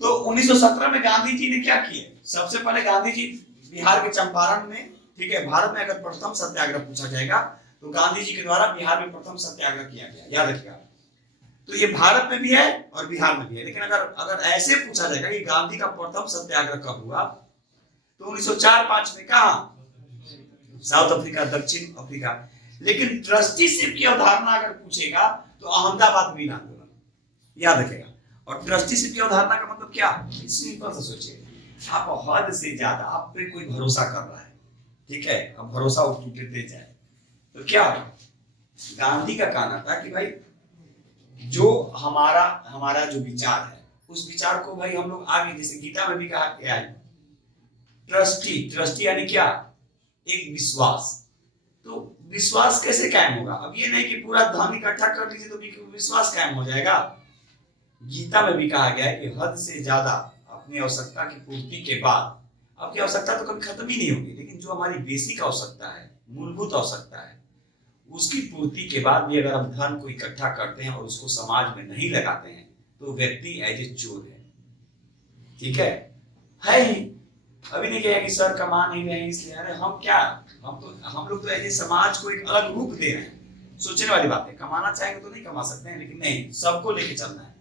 तो 1917 में गांधी जी ने क्या किया? सबसे पहले गांधी जी बिहार के चंपारण में, ठीक है, भारत में अगर प्रथम सत्याग्रह पूछा जाएगा तो गांधी जी के द्वारा बिहार में प्रथम सत्याग्रह किया गया, याद रखिएगा। तो ये भारत में भी है और बिहार में भी है। लेकिन अगर अगर ऐसे पूछा जाएगा कि गांधी का प्रथम सत्याग्रह कब हुआ, तो 1904-05 में कहा? साउथ अफ्रीका, दक्षिण अफ्रीका। लेकिन ट्रस्टीशिप की अवधारणा अगर पूछेगा तो अहमदाबाद मिल आंदोलन, याद रखेगा। और ट्रस्टीशिप की अवधारणा का मतलब क्या? सिंपल से सोचिए, आप हद से ज्यादा आप पे कोई भरोसा कर रहा है, ठीक है, अब भरोसा टूटते जाए तो क्या? गांधी का कहना था कि भाई जो हमारा जो विचार है उस विचार को भाई हम लोग आगे, जैसे गीता में भी कहा गया है, ट्रस्टी यानी क्या? एक विश्वास। तो विश्वास कैसे कायम होगा? अब ये नहीं कि पूरा धन इकट्ठा कर लीजिए तो विश्वास कायम हो जाएगा। गीता में भी कहा गया है कि हद से ज्यादा अपनी आवश्यकता की पूर्ति के बाद, आपकी आवश्यकता तो कभी खत्म ही नहीं होगी, लेकिन जो हमारी बेसिक आवश्यकता है, मूलभूत आवश्यकता है, उसकी पूर्ति के बाद भी अगर हम धन को इकट्ठा करते हैं और उसको समाज में नहीं लगाते हैं तो व्यक्ति एज ए चोर है, ठीक है ही। अभी नहीं कहा कि सर कमा नहीं रहे हैं इसलिए, अरे हम क्या, हम लोग तो एज ए समाज को एक अलग रूप दे रहे हैं। सोचने वाली बात है, कमाना चाहेंगे तो नहीं कमा सकते हैं, लेकिन नहीं, सबको लेके चलना है।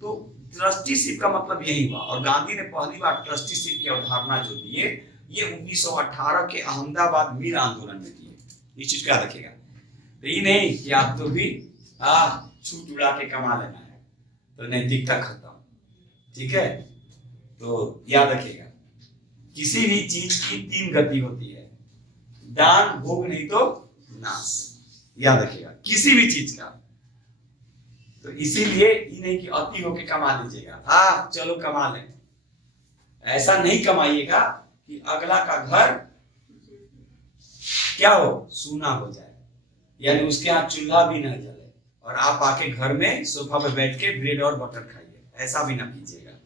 तो ट्रस्टीशिप का मतलब यही हुआ, और गांधी ने पहली बार ट्रस्टीशिप की अवधारणा जो दी है ये 1918 के अहमदाबाद मिल आंदोलन में दी है। इस चीज का याद रखिएगा। तो ये नहीं कि आप तो भी छूट उड़ा के कमा लेना है, तो नैतिकता खत्म, ठीक है। तो याद रखिएगा, किसी भी चीज की 3 गति होती है, दान, भोग, नहीं तो नाश, याद रखिएगा, किसी भी चीज का। तो इसीलिए ये नहीं कि अति होके कमा लीजिएगा, चलो कमा लें, ऐसा नहीं कमाइएगा कि अगला का घर क्या हो, सूना हो जाए, यानी उसके यहाँ चूल्हा भी न जले और आप आके घर में सोफा पे बैठ के ब्रेड और बटर खाइए, ऐसा भी ना कीजिएगा।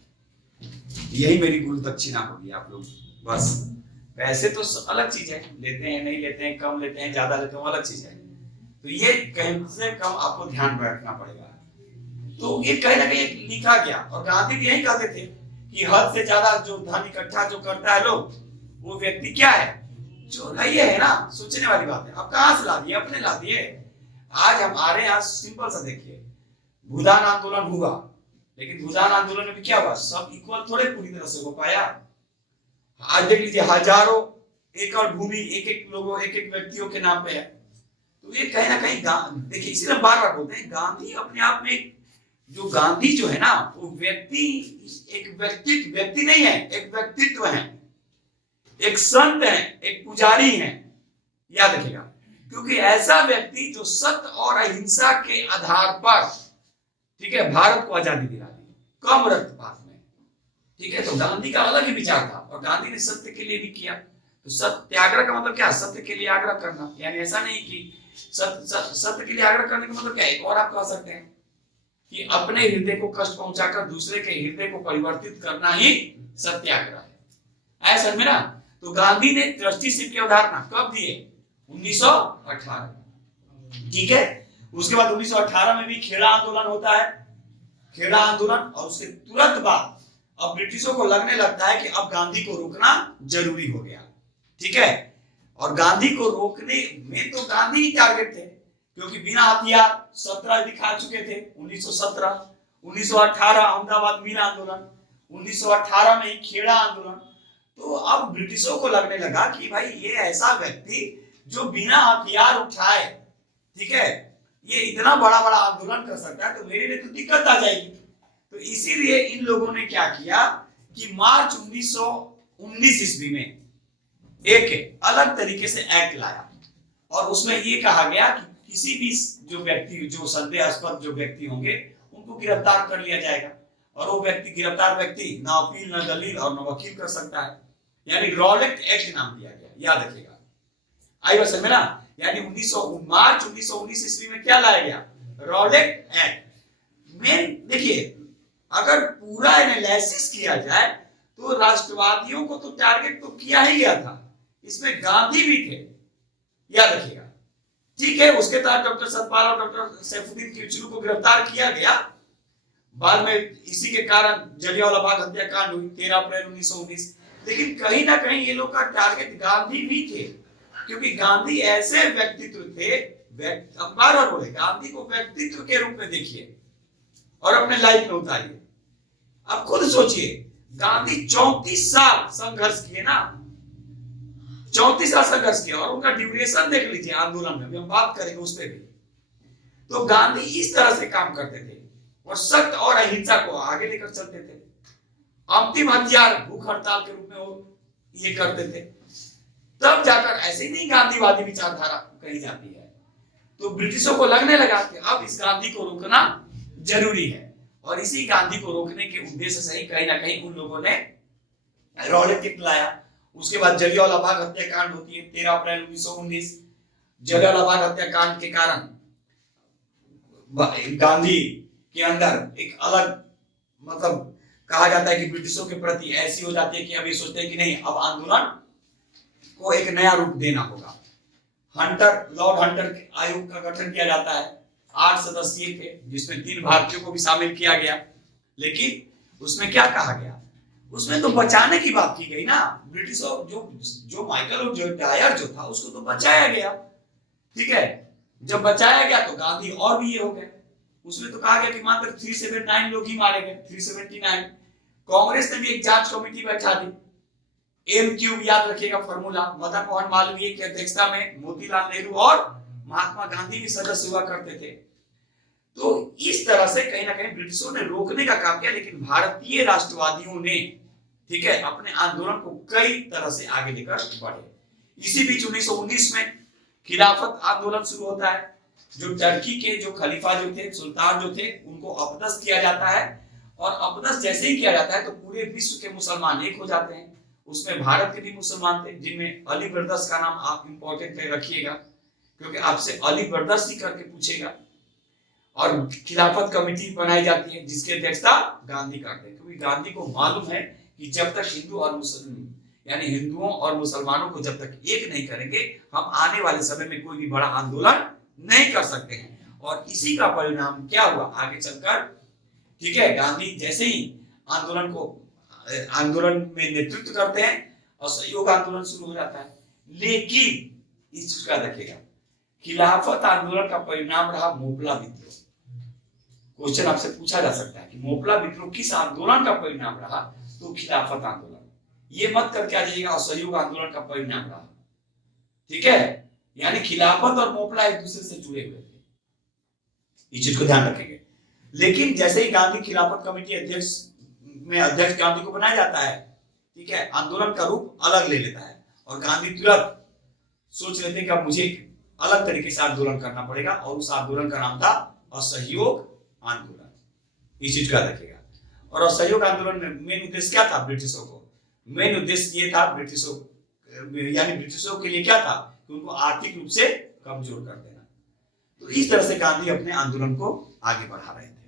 यही मेरी गुरु दक्षिणा होगी आप लोग। बस पैसे तो अलग चीज है, लेते हैं नहीं लेते हैं, कम लेते हैं ज्यादा लेते हैं, अलग चीज है। तो ये कम से कम आपको ध्यान में रखना पड़ेगा। तो ये कहीं ना कहीं लिखा गया, और गांधी भी यही कहते थे कि हद से ज्यादा जो धन इकट्ठा जो करता है लोग, वो व्यक्ति क्या है, जो नहीं है ना। सोचने वाली बात है। अब कहां से ला दिए? अपने ला दिए। आज हमारे यहाँ सिंपल सा देखिए, भूदान आंदोलन हुआ, लेकिन भूदान आंदोलन में भी क्या हुआ, सब इक्वल थोड़े पूरी तरह से हो पाया। आज देख लीजिए, हजारों एकड़ भूमि एक एक लोगों, एक एक व्यक्तियों के नाम पे है। तो ये कहीं ना कहीं देखिए, इसीलिए बार बार बोलते हैं गांधी अपने आप में, जो गांधी जो है ना, वो व्यक्ति एक व्यक्ति नहीं है, एक व्यक्तित्व है, एक संत है, एक पुजारी है, याद रखिएगा। क्योंकि ऐसा व्यक्ति जो सत्य और अहिंसा के आधार पर, ठीक है, भारत को आजादी दिला दी, कम रक्तपात में, ठीक है। तो गांधी का अलग ही विचार था, और गांधी ने सत्य के लिए भी किया। तो सत्याग्रह का मतलब क्या? सत्य के लिए आग्रह करना। यानी ऐसा नहीं कि सत्य के लिए आग्रह करने का मतलब क्या है, और आप कह सकते हैं कि अपने हृदय को कष्ट पहुंचाकर दूसरे के हृदय को परिवर्तित करना ही सत्याग्रह है, ऐसा में ना। तो गांधी ने ट्रस्टीशिप की अवधारणा कब दिए? 1918, ठीक है। उसके बाद 1918 में भी खेड़ा आंदोलन होता है, खेड़ा आंदोलन। और उसके तुरंत बाद अब ब्रिटिशों को लगने लगता है कि अब गांधी को रोकना जरूरी हो गया, ठीक है। और गांधी को रोकने में तो गांधी ही टारगेट थे, क्योंकि बिना हथियार 17 दिखा चुके थे 1917, 1918 अहमदाबाद मिल आंदोलन, 1918 में खेड़ा आंदोलन। तो अब ब्रिटिशों को लगने लगा कि भाई ये ऐसा व्यक्ति जो बिना हथियार उठाए, ठीक है, ये इतना बड़ा बड़ा आंदोलन कर सकता है, तो मेरे लिए तो दिक्कत आ जाएगी। तो इसीलिए इन लोगों ने क्या किया कि मार्च 1919 ईस्वी में एक अलग तरीके से एक्ट लाया, और उसमें ये कहा गया कि किसी भी जो व्यक्ति, जो संदेहास्पद जो व्यक्ति होंगे, उनको गिरफ्तार कर लिया जाएगा। और वो व्यक्ति, गिरफ्तार व्यक्ति ना अपील, ना दलील और ना वकील कर सकता है। यानी रॉलेट एक्ट नाम दिया गया, याद रखिएगा। आई बात समझ में ना। यानी मार्च 1919 ईस्वी में क्या लाया गया? Rowlatt act. मेन देखिए, अगर पूरा एनालिसिस किया जाए तो राष्ट्रवादियों को तो टारगेट तो किया ही गया था, इसमें गांधी भी थे, याद रखिएगा, ठीक है। उसके तहत डॉक्टर सतपाल और डॉक्टर सैफुद्दीन किचलू को गिरफ्तार किया गया, बाद में इसी के कारण जलियांवाला बाग हत्याकांड हुई 13 अप्रैल 1919। लेकिन कहीं ना कहीं ये लोग का टारगेट गांधी भी थे, क्योंकि गांधी ऐसे व्यक्तित्व थे, बार बार बोले गांधी को व्यक्तित्व के रूप में देखिए और अपने लाइफ में उतारिए। अब खुद सोचिए, गांधी 34 साल संघर्ष किए ना, 34 साल संघर्ष किया, और उनका ड्यूरेशन देख लीजिए आंदोलन में, हम बात करेंगे उस पर भी। तो गांधी इस तरह से काम करते थे और सख्त और अहिंसा को आगे लेकर चलते थे। अंतिम हथियार भूख हड़ताल के रूप में वो ये करते थे। तब जाकर ऐसे नहीं गांधीवादी विचारधारा कही जाती है, तो ब्रिटिशों को लगने लगा कि अब इस गांधी को रोकना जरूरी है, और इसी गांधी को रोकने के उद्देश्य से ही कहीं ना कहीं उन लोगों ने रॉलेट एक्ट लाया। उसके बाद जलियांवाला बाग हत्याकांड होती है 13 अप्रैल 1919। जलियांवाला बाग हत्याकांड के कारण गांधी के अंदर एक अलग, मतलब कहा जाता है कि ब्रिटिशों के प्रति ऐसी हो जाती है कि अब ये सोचते हैं कि नहीं, अब आंदोलन को एक नया रूप देना होगा। लॉर्ड हंटर आयोग का गठन किया जाता है, 8 सदस्यीय थे, जिसमें 3 भारतीयों को भी शामिल किया गया। लेकिन उसमें क्या कहा गया, उसमें तो बचाने की बात की गई ना, ब्रिटिशों जो माइकल जो डायर जो था उसको तो बचाया गया, ठीक है। जब बचाया गया तो गांधी और भी ये हो गए। उसमें तो कहा गया कि मात्र 379 लोग ही मारे गए, 379। कांग्रेस ने भी एक जांच कमेटी बैठा दी, एम क्यूब याद रखिएगा फॉर्मूला, मदन मोहन मालवीय की अध्यक्षता में मोतीलाल नेहरू और महात्मा गांधी भी सदस्य हुआ करते थे। तो इस तरह से कहीं ना कहीं ब्रिटिशों ने रोकने का काम किया, लेकिन भारतीय राष्ट्रवादियों ने, ठीक है, अपने आंदोलन को कई तरह से आगे लेकर बढ़े। इसी बीच 1919 में खिलाफत आंदोलन शुरू होता है। जो टर्की के जो खलीफा जो थे, सुल्तान जो थे, उनको अपदस्थ किया जाता है, और अपदस्थ जैसे ही किया जाता है तो पूरे विश्व के मुसलमान एक हो जाते हैं। उसमें भारत के भी मुसलमान थे, जिनमें अली ब्रदर्स का नाम आप इंपॉर्टेंट रखिएगा, क्योंकि आपसे अली ब्रदर्स ही करके पूछेगा। और खिलाफत कमेटी बनाई जाती है, जिसकी अध्यक्षता गांधी करते हैं, क्योंकि गांधी को मालूम है कि जब तक हिंदू और मुसलमान, यानी हिंदुओं और मुसलमानों को जब तक एक नहीं करेंगे, हम आने वाले समय में कोई भी बड़ा आंदोलन नहीं कर सकते हैं। और इसी का परिणाम क्या हुआ आगे चलकर, ठीक है, गांधी जैसे ही आंदोलन में नेतृत्व करते हैं, असहयोग आंदोलन शुरू हो जाता है। लेकिन इस चीज का देखिएगा, खिलाफत आंदोलन का परिणाम रहा मोपला विद्रोह। क्वेश्चन आपसे पूछा जा सकता है कि मोपला विद्रोह किस आंदोलन का परिणाम रहा, तो खिलाफत आंदोलन। ये मत करके आ जाइएगा असहयोग आंदोलन का परिणाम रहा, ठीक है। यानी खिलाफत और मोपला एक दूसरे से जुड़े हुए थे, इस चीज को ध्यान रखेंगे। लेकिन जैसे ही गांधी खिलाफत कमेटी अध्यक्ष गांधी को बनाया जाता है, ठीक है, आंदोलन का रूप अलग ले लेता है, और गांधी तुरंत सोच लेते हैं कि अब मुझे अलग तरीके से आंदोलन करना पड़ेगा, और उस आंदोलन का नाम था असहयोग आंदोलन। इस चीज का रखेगा। और असहयोग आंदोलन में मेन उद्देश्य क्या था ब्रिटिशों को, मेन उद्देश्य ये था ब्रिटिशों के लिए क्या था कि उनको आर्थिक रूप से कमजोर कर देना। तो इस तरह से गांधी अपने आंदोलन को आगे बढ़ा रहे थे।